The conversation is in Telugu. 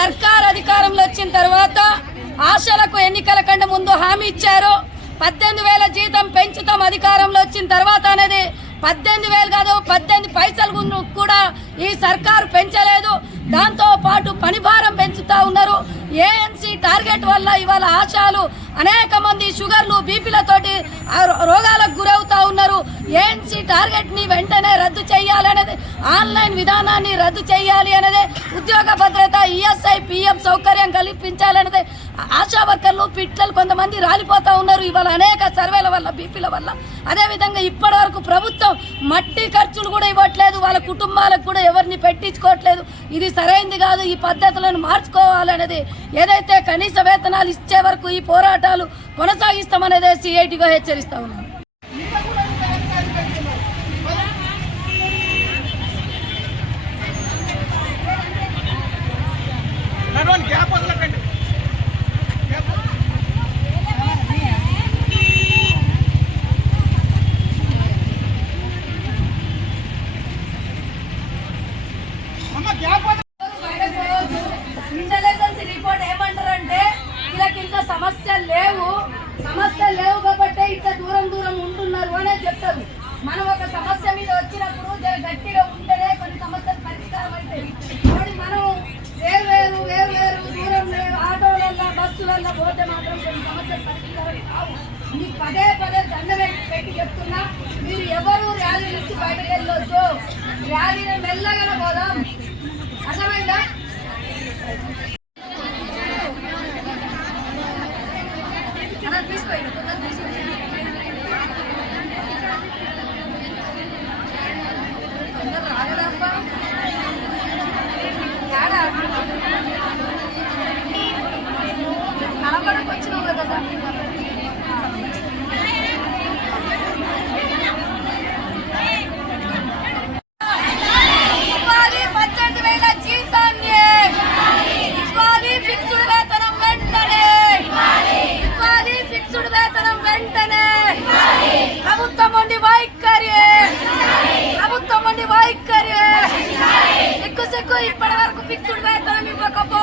సర్కార్ అధికారంలో వచ్చిన తర్వాత ఆశలకు ఎన్నికల కంటే ముందు హామీ ఇచ్చారు. 18,000 జీతం పెంచుతాం అధికారంలో వచ్చిన తర్వాత అనేది 18,000 కాదు 18 పైసలు కూడా ఈ సర్కారు పెంచలేదు. దాంతో పాటు పనిభారం పెంచుతా ఉన్నారు. ఏఎన్సీ టార్గెట్ వల్ల ఇవాళ ఆశాలు అనేక మంది షుగర్లు బీపీలతోటి రోగాలకు గురవుతా ఉన్నారు. ఏఎన్సీ టార్గెట్ని వెంటనే రద్దు చేయాలనేది, ఆన్లైన్ విధానాన్ని రద్దు చేయాలి అనేది, ఉద్యోగ భద్రత ఈఎస్ఐ పిఎఫ్ సౌకర్యం కల్పించాలనేది. ఆశా వర్కర్లు పిట్టలు కొంతమంది రాలిపోతూ ఉన్నారు ఇవాళ అనేక సర్వేల వల్ల బీపీల వల్ల. అదేవిధంగా ఇప్పటి వరకు ప్రభుత్వం మట్టి ఖర్చులు కూడా ఇవ్వట్లేదు, వాళ్ళ కుటుంబాలకు కూడా ఎవరిని పెట్టించుకోవట్లేదు. ఇది సరైంది కాదు. ఈ పద్ధతులను మార్చుకోవాలనేది, ఏదైతే కనీస వేతనాలు ఇచ్చే వరకు ఈ పోరాటాలు కొనసాగిస్తామనేది సిఐటిగా హెచ్చరిస్తా ఉన్నాం. ఇంటెలిజెన్స్ రిపోర్ట్ ఏమంటారంటే వీళ్ళకి ఇంకా సమస్యలు లేవు కాబట్టి ఇంత దూరం ఉంటున్నారు అనే చెప్తారు. మనం ఒక సమస్య మీద వచ్చినప్పుడు గట్టిగా ఉంటేనే కొన్ని సమస్యలు పరిష్కారం అవుతాయి. కాబట్టి మనం వేరు దూరం ఆటోలల్లో బస్సులల్లో పోతే మాత్రం కొన్ని సమస్యలు పరిష్కారం కావు. మీకు పదే దండ పెట్టి చెప్తున్నా, మీరు ఎవరు ర్యాలీ నుంచి బయటకు వెళ్ళొద్దు. ర్యాలీని మెల్లగా పోదాం, అర్థమైందా? కలపడానికి వచ్చినావు కదా సార్. ఇవ్వాలి 18,000 జీతాన్ని, ఇవ్వాలి ఫిక్స్డ్ వేతనం వెంటనే, ఇవ్వాలి ఫిక్స్డ్ వేతనం వెంటనే. ప్రభుత్వం ఉండి వైఖరి, సిగ్గు ఇప్పటి వరకు ఫిక్స్డ్ వేతనం ఇవ్వకపోతే